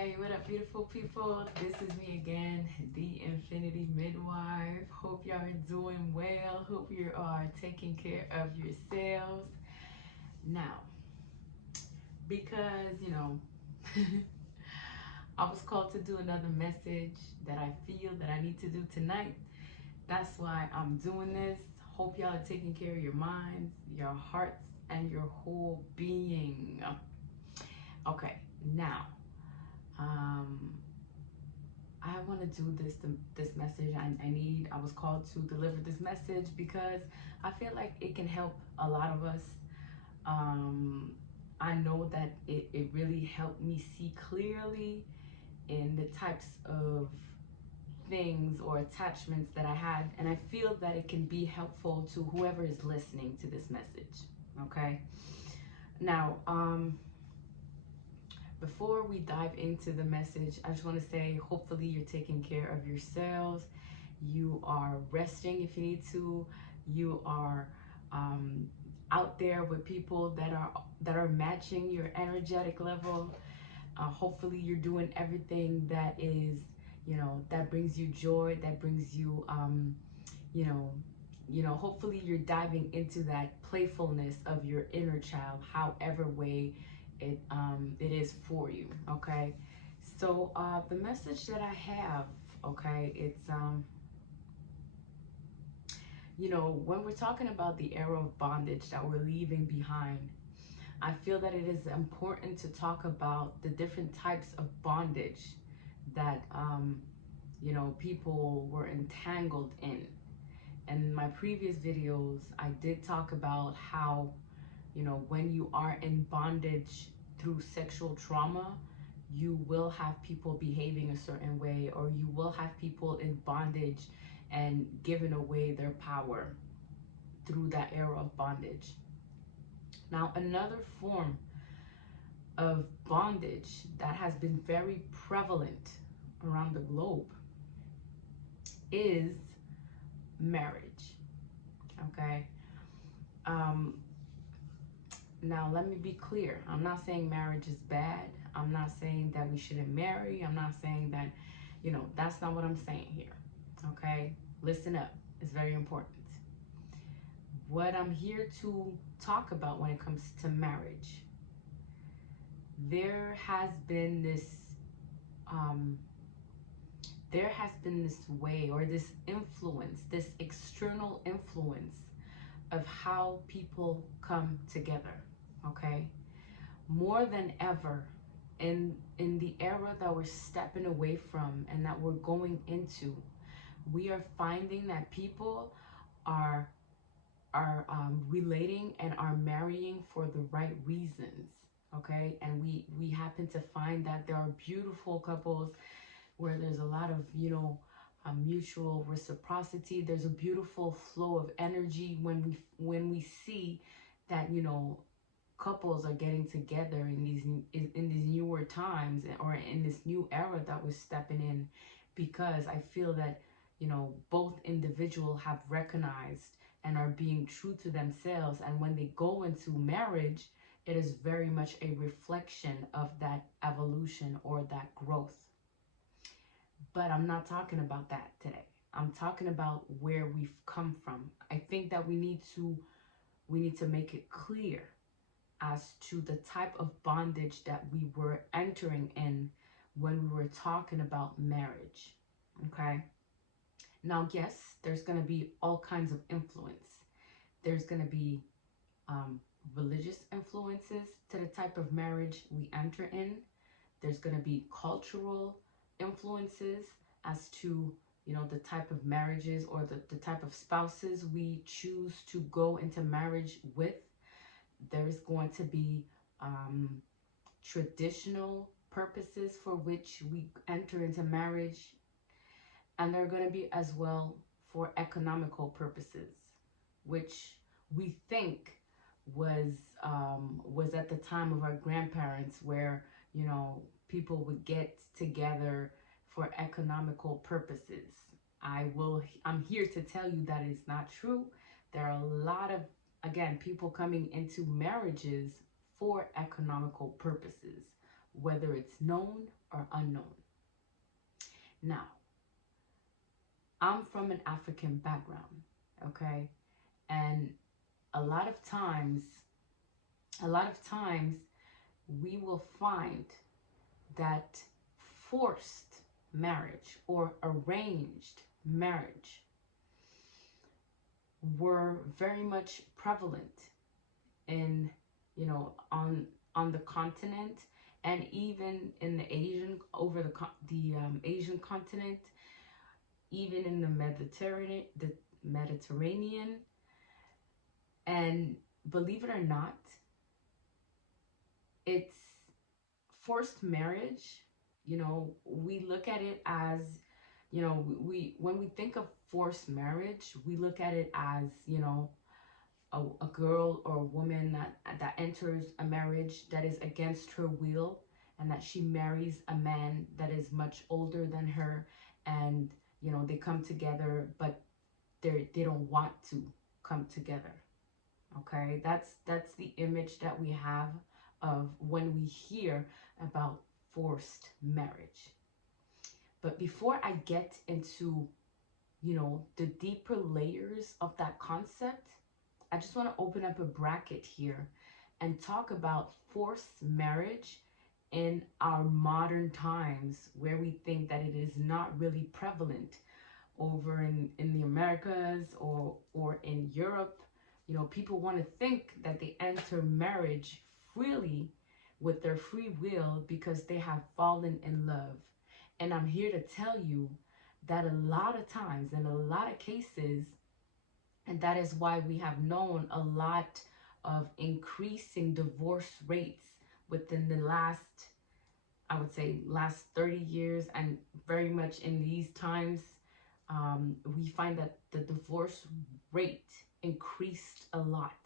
Hey, what up, beautiful people? This is me again, the Infinity Midwife. Hope y'all are doing well. Hope you are taking care of yourselves. Now, because, I was called to do another message that I feel that I need to do tonight. That's why I'm doing this. Hope y'all are taking care of your minds, your hearts, and your whole being. Okay, now, um, I want to do this message. I was called to deliver this message because I feel like it can help a lot of us. Um, I know that it really helped me see clearly in the types of things or attachments that I had, and I feel that it can be helpful to whoever is listening to this message. Okay. Now, before we dive into the message, I just want to say hopefully you're taking care of yourselves. You are resting if you need to. You are um, out there with people that are matching your energetic level. Hopefully you're doing everything that is, that brings you joy, that brings you, you know, hopefully you're diving into that playfulness of your inner child, however way it is for you. Okay, so the message that I have, okay, it's when we're talking about the era of bondage that we're leaving behind, I feel that it is important to talk about the different types of bondage that people were entangled in. And in my previous videos, I did talk about how, when you are in bondage through sexual trauma, you will have people behaving a certain way, or you will have people in bondage and giving away their power through that era of bondage. Now, another form of bondage that has been very prevalent around the globe is marriage. Okay. Um, Now, let me be clear. I'm not saying marriage is bad. I'm not saying that we shouldn't marry. I'm not saying that, that's not what I'm saying here. Okay? Listen up. It's very important. What I'm here to talk about when it comes to marriage, there has been this um, way, or this influence, this external influence of how people come together. Okay, more than ever, in the era that we're stepping away from and that we're going into, we are finding that people are relating and are marrying for the right reasons. Okay, and we happen to find that there are beautiful couples where there's a lot of mutual reciprocity. There's a beautiful flow of energy when we see that couples are getting together in these newer times, or in this new era that we're stepping in, because I feel that both individuals have recognized and are being true to themselves, and when they go into marriage, it is very much a reflection of that evolution or that growth. But I'm not talking about that today. I'm talking about where we've come from. I think that we need to make it clear as to the type of bondage that we were entering in when we were talking about marriage. Okay? Now, yes, there's going to be all kinds of influence. There's going to be religious influences to the type of marriage we enter in. There's going to be cultural influences as to the type of marriages, or the type of spouses we choose to go into marriage with. There's going to be traditional purposes for which we enter into marriage, and there are going to be as well for economical purposes, which we think was at the time of our grandparents, where people would get together for economical purposes. I'm here to tell you that it's not true. There are a lot of, again, people coming into marriages for economical purposes, whether it's known or unknown. Now, I'm from an African background, okay? And a lot of times, a lot of times we will find that forced marriage or arranged marriage were very much prevalent in, on the continent, and even in the Asian, over the Asian continent, even in the Mediterranean. And believe it or not, it's forced marriage. We look at it as, we when we think of forced marriage, we look at it as, a girl or a woman that enters a marriage that is against her will, and that she marries a man that is much older than her, and they come together, but they don't want to come together. Okay, that's the image that we have of when we hear about forced marriage. But before I get into, the deeper layers of that concept, I just want to open up a bracket here and talk about forced marriage in our modern times, where we think that it is not really prevalent over in the Americas or in Europe. People want to think that they enter marriage freely with their free will because they have fallen in love. And I'm here to tell you that a lot of times, in a lot of cases, and that is why we have known a lot of increasing divorce rates within the last, I would say, last 30 years, and very much in these times, we find that the divorce rate increased a lot.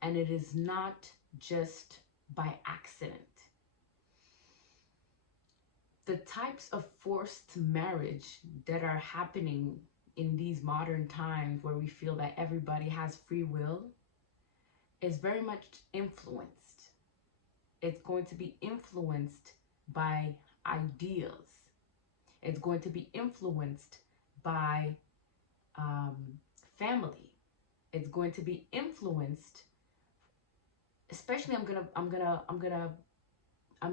And it is not just by accident. The types of forced marriage that are happening in these modern times, where we feel that everybody has free will, is very much influenced. It's going to be influenced by ideals. It's going to be influenced by family. It's going to be influenced, especially I'm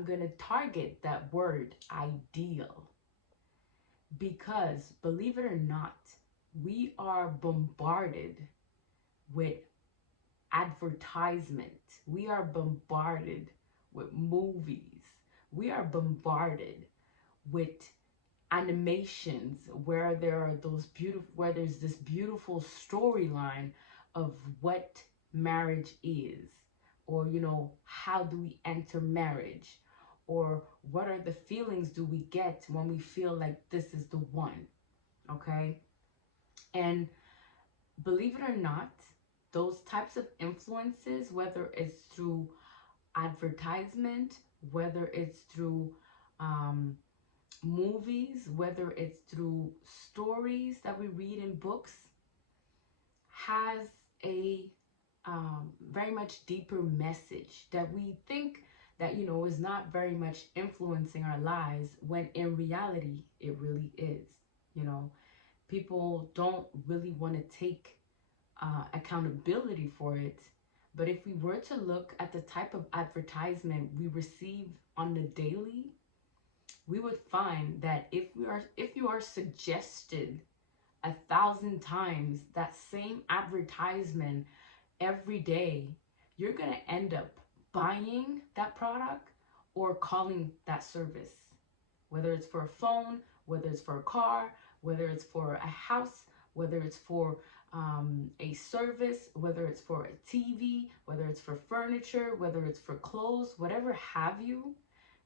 gonna target that word ideal, because believe it or not, we are bombarded with advertisement. We are bombarded with movies. We are bombarded with animations where there's this beautiful storyline of what marriage is, or how do we enter marriage, or what are the feelings do we get when we feel like this is the one. Okay, and believe it or not, those types of influences, whether it's through advertisement, whether it's through movies, whether it's through stories that we read in books, has a very much deeper message that we think that is not very much influencing our lives, when in reality it really is. People don't really want to take accountability for it. But if we were to look at the type of advertisement we receive on the daily, we would find that if you are suggested 1,000 times that same advertisement every day, you're going to end up buying that product or calling that service, whether it's for a phone, whether it's for a car, whether it's for a house, whether it's for a service, whether it's for a TV, whether it's for furniture, whether it's for clothes, whatever have you,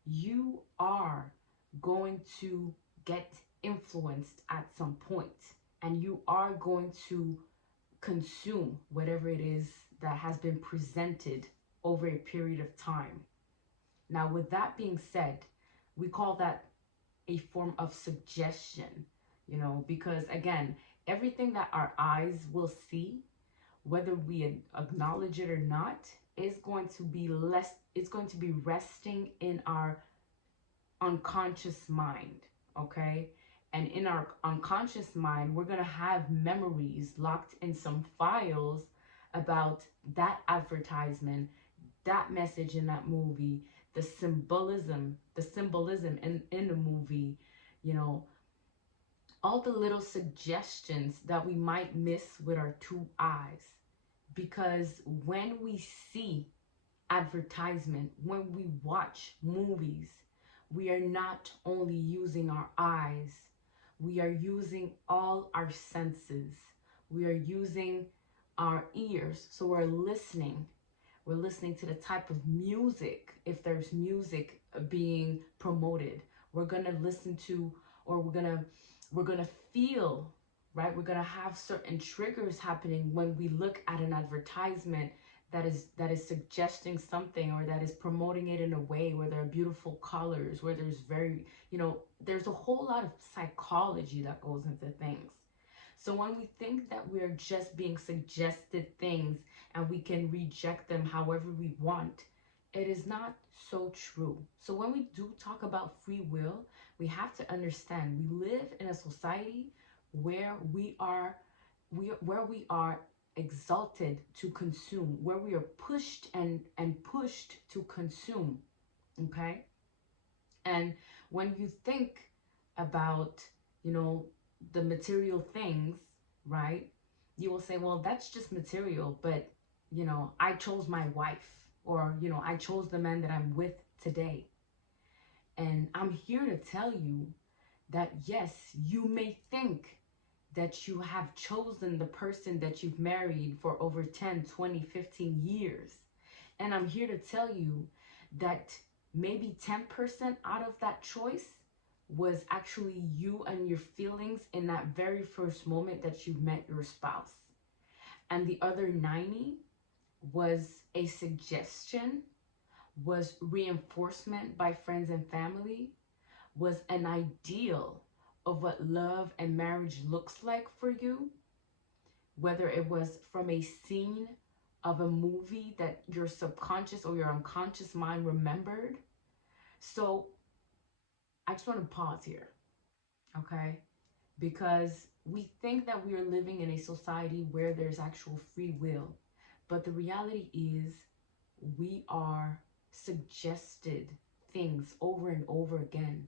you are going to get influenced at some point, and you are going to consume whatever it is that has been presented over a period of time. Now, with that being said, we call that a form of suggestion, because again, everything that our eyes will see, whether we acknowledge it or not, is going to be resting in our unconscious mind, okay? And in our unconscious mind, we're going to have memories locked in some files about that advertisement, that message in that movie, the symbolism in the movie, you know, all the little suggestions that we might miss with our two eyes. Because when we see advertisement, when we watch movies, we are not only using our eyes, we are using all our senses. We are using our ears. So we're listening. We're listening to the type of music, if there's music being promoted. We're going to listen to, or we're going to feel, right? We're going to have certain triggers happening when we look at an advertisement that is suggesting something, or that is promoting it in a way where there are beautiful colors, where there's very, there's a whole lot of psychology that goes into things. So when we think that we're just being suggested things and we can reject them however we want, it is not so true. So when we do talk about free will, we have to understand we live in a society where we are exalted to consume, where we are pushed and pushed to consume. Okay. And when you think about, you know, the material things, right, you will say, well, that's just material, but I chose my wife, or I chose the man that I'm with today. And I'm here to tell you that yes, you may think that you have chosen the person that you've married for over 10, 20, 15 years. And I'm here to tell you that maybe 10% out of that choice was actually you and your feelings in that very first moment that you met your spouse. And the other 90 was a suggestion, was reinforcement by friends and family, was an ideal of what love and marriage looks like for you, whether it was from a scene of a movie that your subconscious or your unconscious mind remembered. So I just want to pause here, okay? Because we think that we are living in a society where there's actual free will. But the reality is we are suggested things over and over again.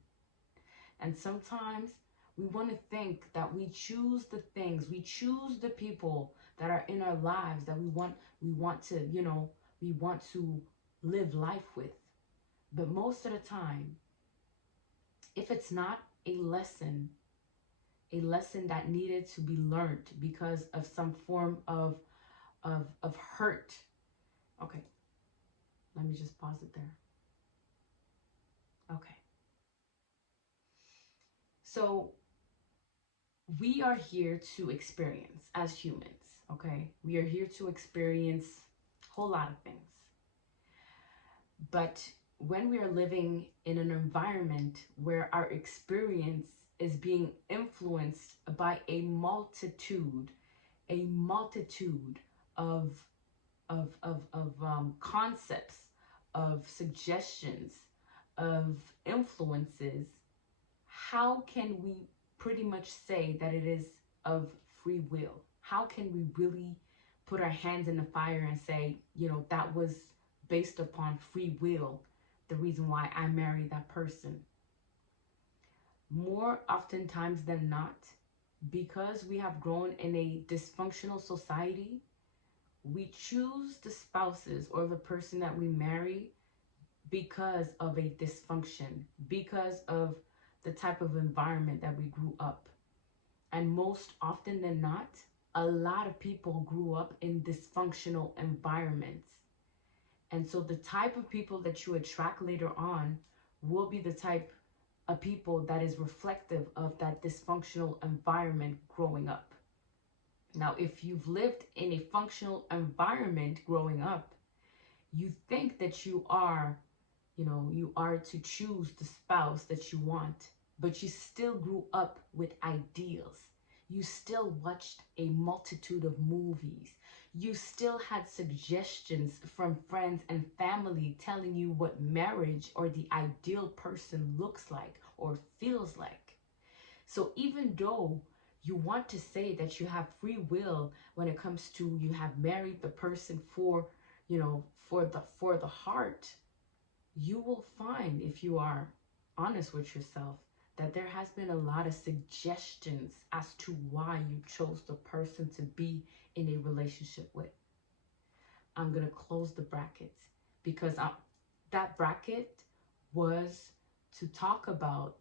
And sometimes we want to think that we choose the things, we choose the people that are in our lives that we want to live life with. But most of the time, if it's not a lesson that needed to be learned because of some form of hurt. Okay, let me just pause it there. Okay. So we are here to experience as humans, okay? We are here to experience a whole lot of things. But when we are living in an environment where our experience is being influenced by a multitude of concepts, of suggestions, of influences, how can we pretty much say that it is of free will? How can we really put our hands in the fire and say, that was based upon free will, the reason why I married that person? More oftentimes than not, because we have grown in a dysfunctional society, we choose the spouses or the person that we marry because of a dysfunction, because of the type of environment that we grew up. And most often than not, a lot of people grew up in dysfunctional environments. And so the type of people that you attract later on will be the type of people that is reflective of that dysfunctional environment growing up. Now, if you've lived in a functional environment growing up, you think that you are to choose the spouse that you want, but you still grew up with ideals. You still watched a multitude of movies. You still had suggestions from friends and family telling you what marriage or the ideal person looks like or feels like. So even though you want to say that you have free will when it comes to you have married the person for, for the heart, you will find, if you are honest with yourself, that there has been a lot of suggestions as to why you chose the person to be in a relationship with. I'm going to close the brackets because that bracket was to talk about,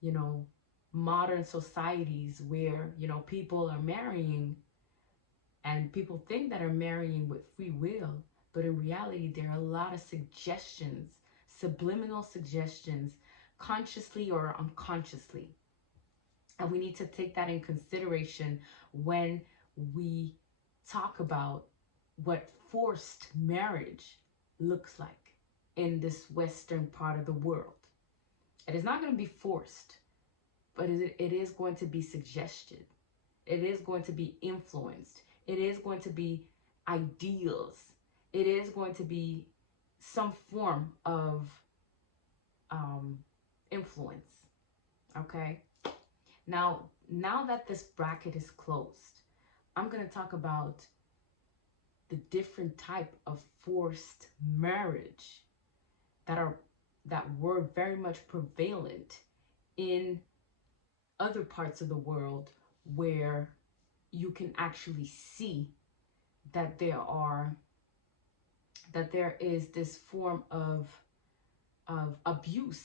you know, modern societies where, people are marrying and people think that are marrying with free will, but in reality, there are a lot of suggestions, subliminal suggestions, consciously or unconsciously. And we need to take that in consideration when we talk about what forced marriage looks like in this Western part of the world. It is not going to be forced, but it is going to be suggested. It is going to be influenced. It is going to be ideals. It is going to be some form of influence. Okay? Now that this bracket is closed, I'm going to talk about the different type of forced marriage that were very much prevalent in other parts of the world where you can actually see that there is this form of abuse,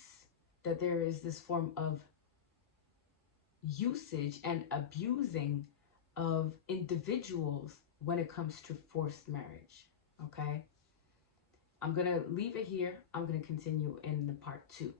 that there is this form of usage and abusing of individuals when it comes to forced marriage. Okay, I'm gonna leave it here. I'm gonna continue in the part 2.